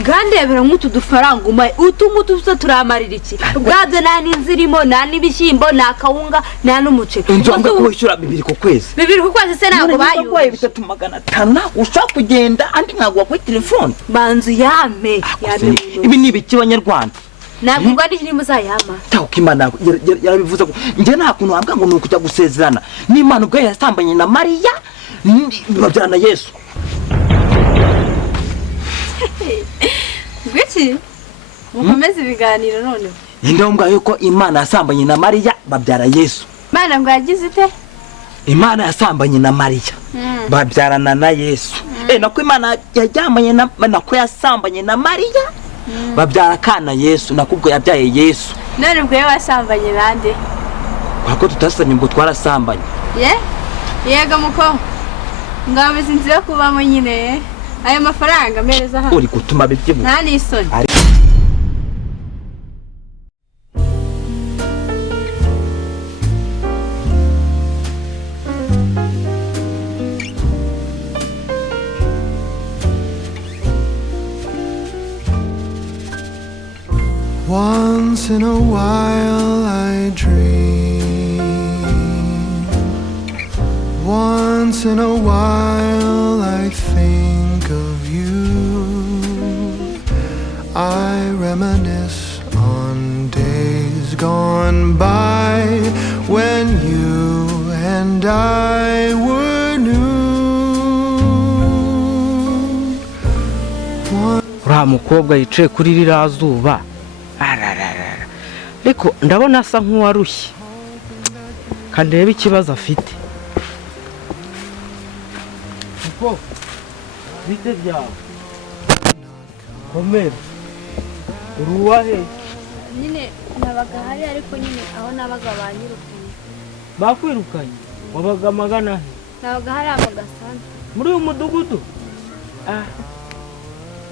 ngandebera nk'utu dufaranga umaye utungutu turamarira iki ubwabyo nani nzirimo nani bishimbo nakawunga nani umuceri nzonga kwishyura 2 ku kwezi 2 ku kwezi se ntago bayuye 3,500 ushaka kugenda andi nkagwa kuri telefone banzu yame ibi ni ibiki abanyarwanda ntabwo ndi kirimo zayama Imana yarabivuze ko nje nta kuntu wambwa ngo nuko gusezerana n'Imana ubwo yasambanye na Mariya babyana Yesu Gwiki mukomeze ibiganiro none Ndumva yuko Imana yasambanye na Mariya babyara Yesu Imana ngo yagize ite Imana yasambanye na Mariya babyarana na Yesu nako Imana yajyamanye nako yasambanye na Mariya babyara kana Yesu nakubwo yabyaye Yesu none ubwo yasambanye nande kwako tutasanye ngo twarasambanye yego muko ngabeze inzira kubamo nyine ayo mafaranga mereza hano uri gutuma bibyibu nani isoni Once in a while I dream. Once in a while I think of you. I reminisce on days gone by when you and I were new. Ura mukobwa yicaye kuri rirazuba ariko ndabona asa nk'uwarushye kandi reba ikibazo afite uko bite byawe komera uruwahe nyine nabaga hari ariko nyine aho nabaga banyirukanye bakwirukanye wabaga magana he nabaga hari amagasana muri uyu mudugudu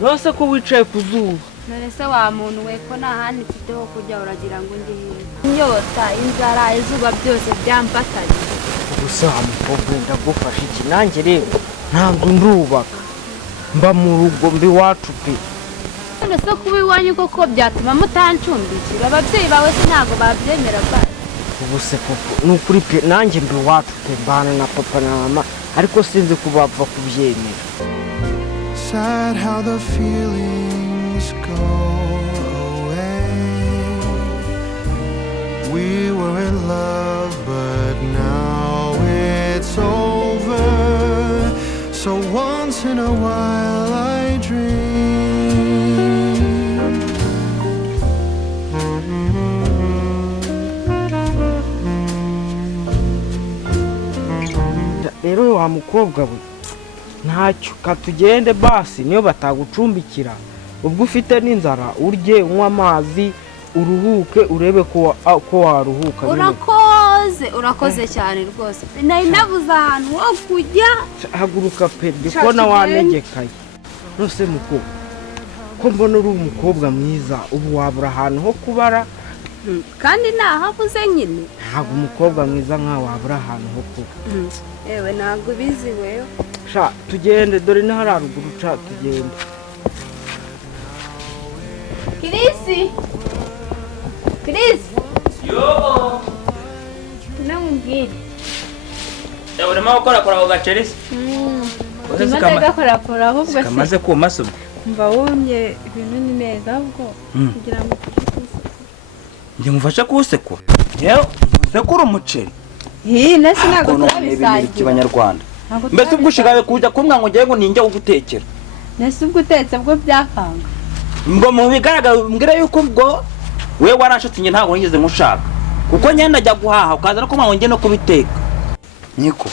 rose ko wicaye ku zuba none se wa muntu we ko nta handi mfiteho kujya uragira ngo ngiye inyota inzara izuba byose byamfatanye gusa mukobwa ndagufasha iki nanjye rero ntabwo ndubaka mba mu rugo mbi wacu pe none se kuba iwanyu koko byatuma mutancumbikira ababyeyi bawe se ntabwo babyemera basi ubu se koko ni ukuri pe nanjye mbi wacu pe mbana na papa na mama ariko sinzi ko bapfa kubyemera. Sad how the feelings go away. We were in love, but now it's over. So once in a while I dream. Rero wa mukobwa we ntacyo katugende basi niyo batagucumbikira ubwo ufite n'inzara urye unywa amazi uruhuke urebe ko waruhuka. urakoze cyane rwose nari nabuze ahantu ho kujya haguruka pe ndikona wanegekaye nose muko ko mbona uri umukobwa mwiza ubu wabura ahantu ho kubara kandi nahabuze nyine ntabwo umukobwa mwiza nka wabura ahantu ho kuba ewe ntabwo bizi wewe sha tugende dore ni hararuguru ca tugende. Chris yo namubwire urimo gukora ako gacerisi gakora ahubwo se kamaze kuma se mva wumye ibintu ni neza ahubwo kugira ngo njye mufasha kusekura yewe usekura umuceri nasi ntabwo turabisangira cy'abanyarwanda mbese ubwo ushigaye kujya kumwa ngo ngiye ngo ninjye ugutekera nasi ubwo utetse bwo byakanga ngo mu bigaragara mbwira yuko ubwo we warashutse nge ntabwo nigeze nkushaka kuko nyenda ajya guhaha ukaza no kumwa ngo ngiye no kubiteka niko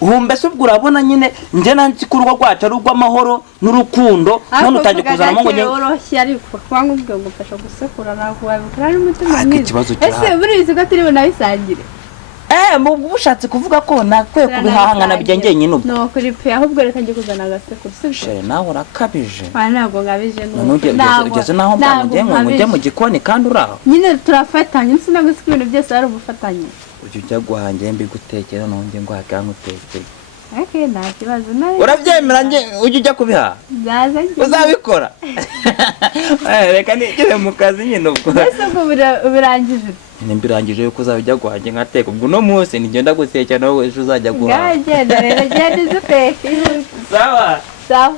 ubu mbese ubwo urabona nyine nje nanzi ku rugo rwacu ari urw'amahoro n'urukundo none utangiye kuzanamo ngo nyoroshye ariko kwanga ubwo ngufasha gusekura ntabwo wabikora n'umutima mwiza ese buri biziga turi bunabisangire mu bushatse kuvuga ko nakwiye kubihahangana bijyengeye nyine ubwo no kuri pe ahubwo reka ngiye kuzana agasekuru shere nawe urakabije ntabwo ngabije ugeze naho mbangiye ngo mujye mu gikoni kandi uraho nyine turafatanye sinaguze ibintu byose ari ubufatanye ujya guhangiye mbigutekera nonge ngo hakangutekere Okay, nta kibazo nawe. Urabyemera nje ujya kubiha? Zaza. Uzabikora? Reka nigere mu kazi nyine ubwo. Ese ubwo birangije. Nimbirangije yuko uzajya guhaje nkateka ubwo no munsi nigenda gusekera nawe ejo uzajya guhaha. Ngagenda rero genda uzuteke. Sawa. Sawa.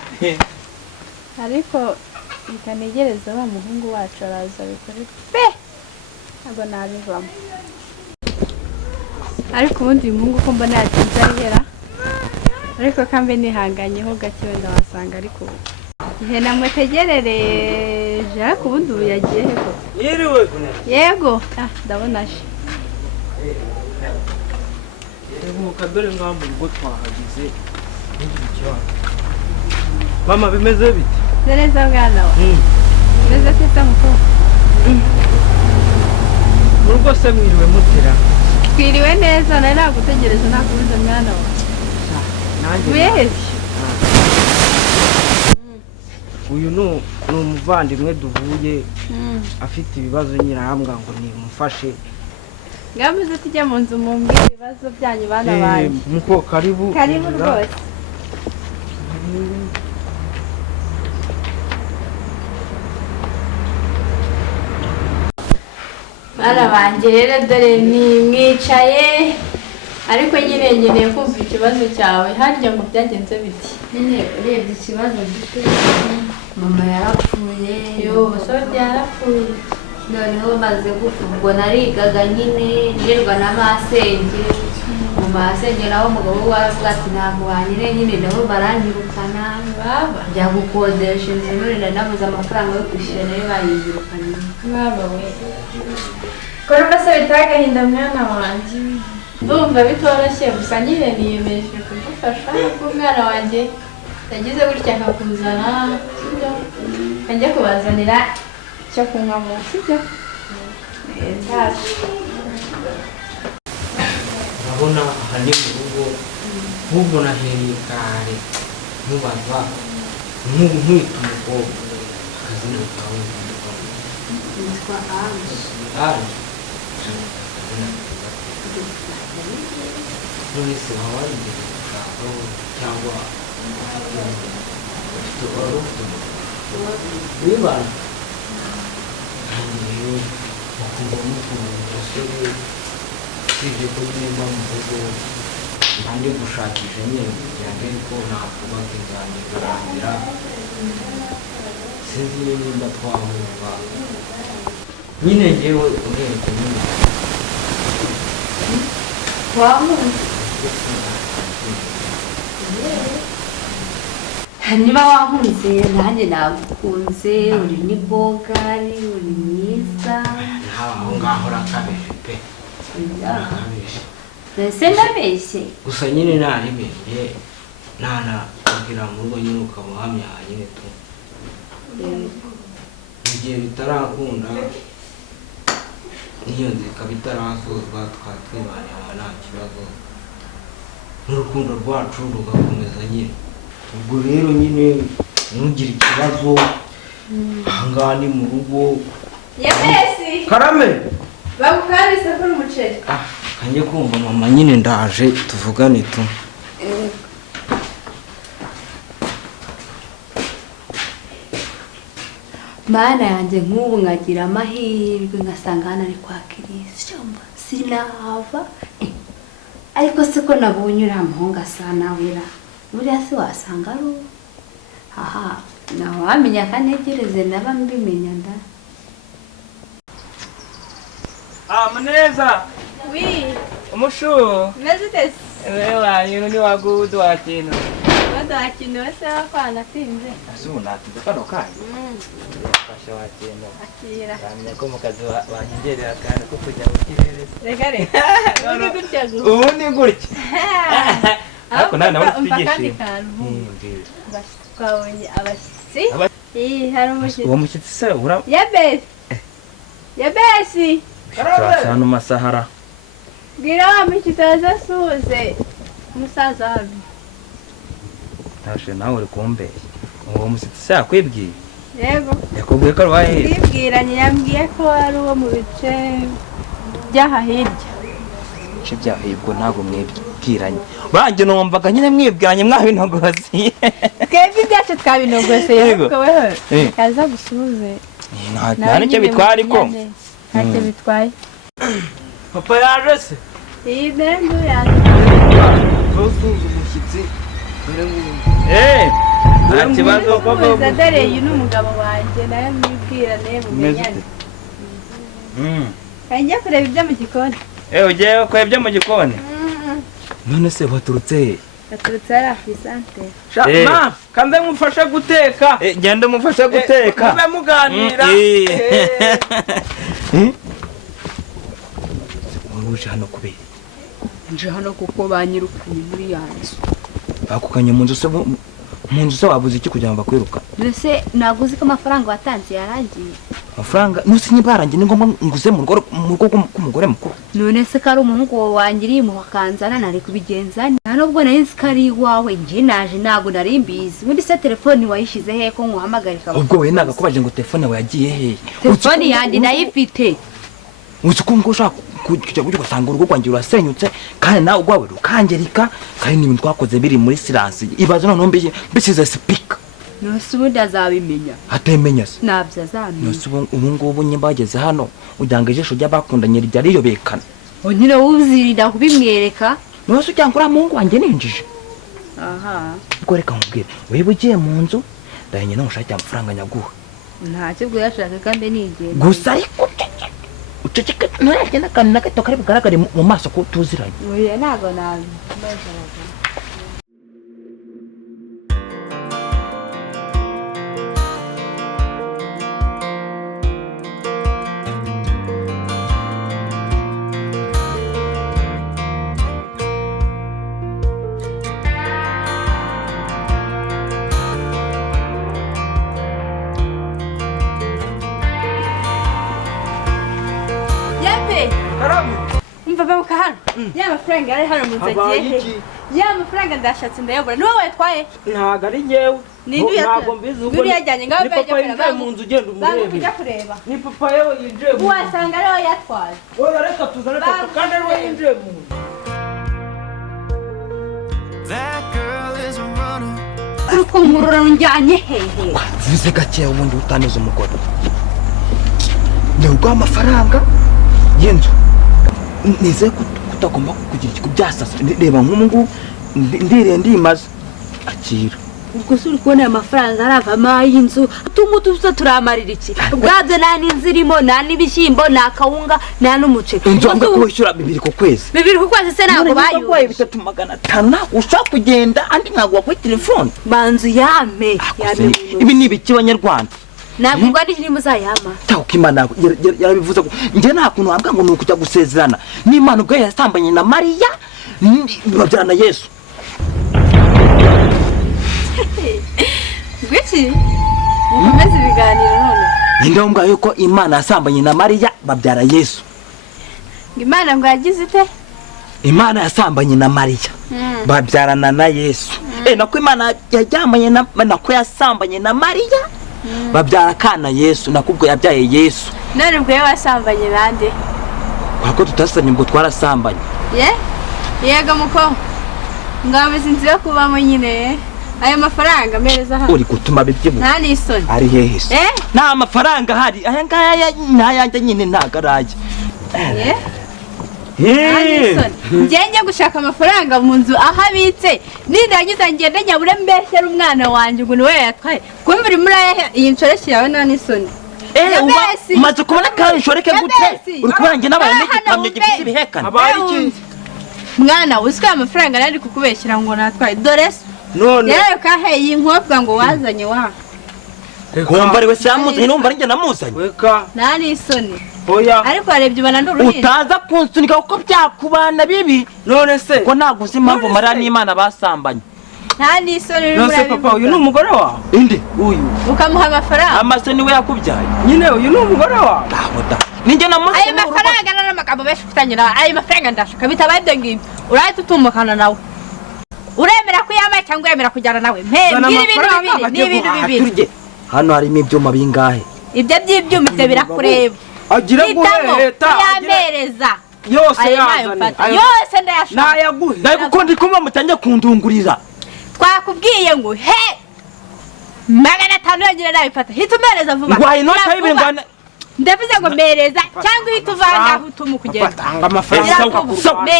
Ariko ikanegereza wa muhungu wacu araza bikore pe. Ntabwo nabivamo. Ariko ubundi umuhungu ko mbona yatinze ahera. Ariko kambe nihanganyeho gake wenda wasanga ariko ihe namwetegerereje ariko ubundi ubu yagiye heko. Yiriwe. Yego. Ndabona she. Mu kadore ngambu ngo twahagize n'ikibazo. Mama bimeze bite? Neza bwana wa. Neza teta muko. Murugo se mwiriwe mutira. Twiriwe neza nari nagutegereje nakubuze mwana wa. Nanjye. Uyu no umuvandimwe duhuye afite ibibazo nyirahambwa ngo nimufashe. Ngamuze tujya mu nzu mumbwira ibibazo byanyu bana baje. Muko karibu. Karibu rwose. Bana banje rero dore ni mwicaye ariko nyine ngeneye kumva ikibazo cyawe harya ngo byagenze biti. Nyine urebye ikibazo gifite mama yarapfuye So byarapfuye. noneho maze gupfa ubwo narigaga nyine nirwa na masenge mu masenge naho umugabo waravuga ati ntabwo wanyine nyine nabo baranyirukana Baba. njya gukodesha inzu none nabuze amafaranga yo kwishyura nayo bayizirukanye. Baba we. Kora base bitagahinda mwana wanjye. Ndumva bitoroshye gusa nyine niyemeje kugufasha kuko umwana wanjye yagize gutya akakuzana sibyo ajya kubazanira cyo kunywa mu sibyo Urabona hani mu rugo nk'ubwo nahereye kare mubaza nk'uwita umukobwa akazina kawe Yitwa Ange. none se waba warigeze gushakaho cyangwa ufite urukundo wibana rero bakumva n'ukuntu umusore usibye ko nyine mba mu rugo ntange gushakisha nyine kugira ngo ariko nakubaka inzange kurangira sinzi nimba twahumva nyine ngewe urebye nyine Niba wankunze nanjye nagukunze uri ni bogari uri mwiza aho ngaho urakabije pe urakabije mbese ndabeshye gusa nyine narimenye kugira mu rugo nyine ukamuhamya nyine tu mu gihe bitarakunda n'iyo nzu ikaba itarasozwa tukaba twibanira nta kibazo n'urukundo rwacu rugakomeza nyine ubwo rero nyine ntugire ikibazo ahangaha ni mu rugo Yemesi. karame Bagukarise kuri umuceri. kanjye kumva mama nyine ndaje tuvugane tu mana yanjye nk'ubu nkagira amahirwe ngasanga hano ari kwa Kirisi sinahava ariko se ko nabonye uriya muhungu asa nawera buriya se wasanga ari uwo aha nawe wamenya akanegereze naba mbimenya nda Muneza. Oui. Umushu. Meze tese. Wewe yino ni wagudu wakino. Badakino wese wakwana tinze. Asu natinze kano kanya. Fasha wakino. Akira. Kamenya ko mukazi wanyengerera kandi ko kujya ukirereza. Reka reka. Uri gutya gusa. Ubundi gutya. Ariko nawe nawe twigishe. Twabonye abashyitsi. Hari umushyitsi. Uwo mushyitsi se ura. Yabesi. Yabesi. Turasana umasahara. Bwira wa mushyitsi azasuze. Umusaza wabi. Tashe nawe uri kumbeshya. Uwo mushyitsi se yakwibwiye. Yego. Yakubwiye ko arwaye. Ndibwiranye yambwiye ko ari uwo mu bice by'aha hirya. ce byahibwo ntabwo mwibwiranye banjye numvaga nyine mwibwiranye mwabinogozi twebwe ibyacu twabinogoseye ariko wewe kaza gusuhuze nta nicyo bitwara ariko ntacyo bitwaye papa yaje se iyi dendu yaje usuhuza umushyitsi dore nguyu nta kibazo kuza dore uyu ni umugabo wanjye nawe mwibwirane mumenyane kanjye kureba ibyo mu gikoni ugiye kureba ibyo mu gikoni none se waturutse yaturutse hariya ku isantere ma kanze mufashe guteka genda umufashe guteka mube muganira uje hano kubera nje hano kuko banyirukanye muri ya nzu bakukanye mu nzu se wabuze iki kugira ngo bakwiruka mbese naguze ko amafaranga watanze yarangiye amafaranga nusi nyibarangiye ni ngombwa nguze mu rugo rw'umugore mukuru none se ko ari umuhungu wanjye iri mu wakanzana nari kubigenza nta nubwo nari nzi ko ari iwawe njye naje ntabwo nari mbizi ubundi se telefoni wayishyize he ko nkuhamagarika ubwo we nagakubaje ngo telefone yawe yagiye he telefoni yanjye ndayifite uzi ko ngo ushaka kujya ugasanga urugo rwanjye rurasenyutse kandi nawe urwawe rukangirika kandi n'ibintu twakoze biri muri siransi ibaze noneho mbisize sipika nose ubundi azabimenya atemenya se ntabyo azamenya nose ubu ngubu nyimba bageze hano ugira ngo ijisho ry'abakundanye rijya riyobekana nyine uzirinda kubimwereka nose ugira ngo uriya muhungu wanjye ninjije aha ubwo reka nkubwire weba ugiye mu nzu ndahenye namushakira amafaranga nyaguha ntacyo ubwo yashaka kandi nigenda gusa ariko uceceka ntagenda akantu na gato kari bugaragare mu maso ko tuziranye oya ntabwo nabimaze Mva mukahano ya mafaranga ari hano munzagiye ya mafaranga ndashatse ndayabura niwe wayatwaye ntago ari njyewe ntabwo mbizi ubwo ni yajyanye ngaho ni papa yinjiye mu nzu ugenda umurebe kureba ni papa yewe yinjiye mu nzu wasanga ariwe yatwaye oya reka tuzane papa kandi ariwe yinjiye mu nzu That girl is a runner. uko nkurura njyanye hehe zize gake ubundi utaneze umugore ndagwa amafaranga y'inzu nize kutagomba kugira ikigo byasasa reba nk'umungu ndimaze akira ubwo se uri kubona aya mafaranga aravamo ay'inzu tumutuza turamarira iki ubwabyo nta n'inzu irimo nta n'ibishyimbo nta kawunga nta n'umuceri inzu wanga kubishyura 2 ku kwezi 2 ku kwezi se ntabwo bayuye 3,500 ntabwo ushaka kugenda andi ntabwo wakuri telefone banzu yame ibi ni ibiki banyarwanda ntabwo ngo ari kirimo uzayama cyangwa imana yarabivuze ko njye nta kuntu wambwa ngo ni ukujya gusezerana n'imana ubwo yasambanye na mariya babyarana yesu gwiki mukomeze ibiganiro none ninde wumva yuko imana yasambanye na mariya babyara yesu imana ngo yagize ite imana yasambanye na mariya babyarana na yesu nako imana yajyamanye nako yasambanye na mariya babyara kana yesu nakubwo yabyaye yesu none ubwo wasambanye nande kwako tutasanye ngo twarasambanye yego muko ngabize inzira kubamo nyine aya mafaranga mereza hano uri gutuma bibyibuka nta n'isoni ari hehe se nta mafaranga hari aya ngaya ntayanjye nyine ntagaraje njye gushaka amafaranga mu nzu aho abitse nindangiza ngende nyabure mbeshyera umwana wanjye ngo niwe yatwaye kumva uri muri iyi nshoreke yawe nta n'isoni umaze kubona ko inshoreke gute uri kubona njye n'abaye n'igikamyo gifite ibihekane mwana uzi ko aya mafaranga nari kukubeshyira ngo natwaye dore se none rero kaheye inkobwa ngo wazanye wa kumva ari we se yamuzanye numva ari njye namuzanye weka nta n'isoni oya ariko warebye ubona ndi uruhinja utaza kunsunika kuko byakubana bibi none se ko ntabwo uzi impamvu mariya n'imana basambanye nta n'isoni uri none se papa uyu ni umugore wawe inde uyu ukamuha amafaranga amase niwe yakubyaye nyine uyu ni umugore wawe ndahoda ninjye namuzanye ayo mafaranga n'amagambo menshi ufitanye nawe ayo mafaranga ndashaka bitabaye ibyo ngibyo urahita utumukana nawe uremera kuyama cyangwa uremera kujyana nawe mbwira ibintu bibiri ni ibintu bibiri hano harimo ibyuma bingahe ibyo by'ibyuma ibyo birakureba agira guheta yamereza yose ayo nayo yazane mfata yose ndayashaka nayaguhe Ndari kuko ndi kumva mutangiye kundungurira. twakubwiye ngo he 500 yongera nabifata hita umereza vuba Ngwaye inota y'ibiri ngwana. ndavuze ngo mereza cyangwa uhita uvanga aho utuma kugenda batanga amafaranga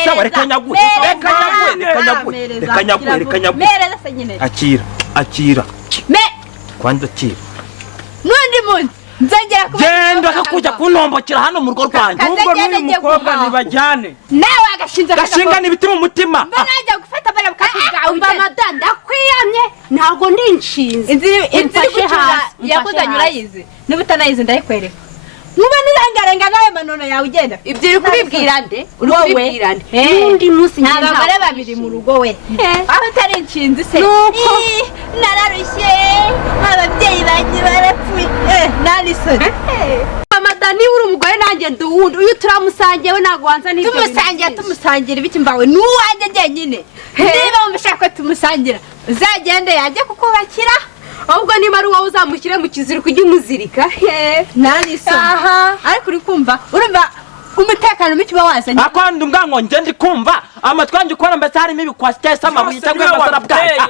Sawa reka nyaguhe. Reka nyaguhe. mereza se nyine Akira. me Kwanza akira. n'undi munsi nzongera Genda kakujya kuntombokera hano mu rugo rwanjye. ubwo n'uyu mukobwa ntibajyane nawe agashinja Gashinga n'ibiti mu mutima. najya gufata bana bukatubwawe umva madam ndakwiyamye ntabwo ndi inshinzi inzira gucura yakuzanye urayizi niba utanayizi ndayikwereka nkuba nirengarenga nawe manono yawe ugenda ibyo uri kubibwira nde uri Wowe. kubibwira nde n'undi munsi nta bagore babiri mu rugo we aho utari inshinzi se Nuko. nararushye ababyeyi banjye barapfuye narisoni madam niba uri umugore nanjye nduwundi uyu turamusangiye we ntabwo wanza n'ibyo tumusangira ibiki mbawe n'uwanjye njyenyine niba mushaka ko tumusangira uzagende yajye kukubakira ahubwo niba ari wowe uzamushyire mu kiziriko ujye umuzirika narisoni ariko uri kumva urumva umutekano muke uba wazanye Akwandi umwango ndi kumva amatwanjye ukora mbese harimo ibikwasi cyangwa amabuye cyangwa niwe amasara bwayo.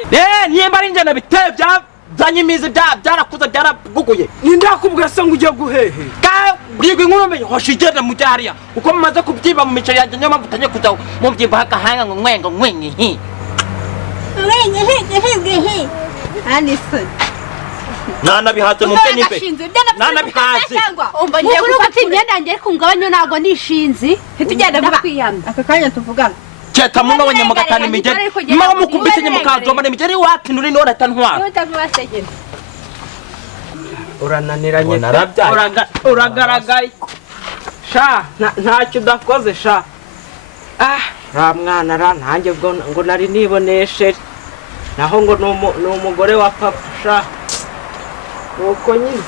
Nimba ari njye biteye byazanye imizi byarakuze byaraguguye. ndakubwira se ngo ujye guhehe Bwigwe nk'umenye hoshigenda mu cyariya uko mumaze kubyiba mu mico yanjye niyo mpamvu utanye kuza mu byimba hakahanga ngo nkwengo nkwengi narisoni nanabihaze mu byo nibe nanabihaze umva ngiye gufata imyenda yanjye ariko ngabanya ntabwo nishinzi tugenda vuba ndakwiyamye aka kanya tuvugana Cheta muno wenye mugatana imigeri mama mukumbise nye mukajomba imigeri wapi nuri nora tantwara utavuga segera urananiranye Ngo narabyaye. uragaragaye sha ntacyo udakoze sha ra mwana ra nanjye ngo nari niboneshe naho ngo ni umugore wa papa sha nuko nyine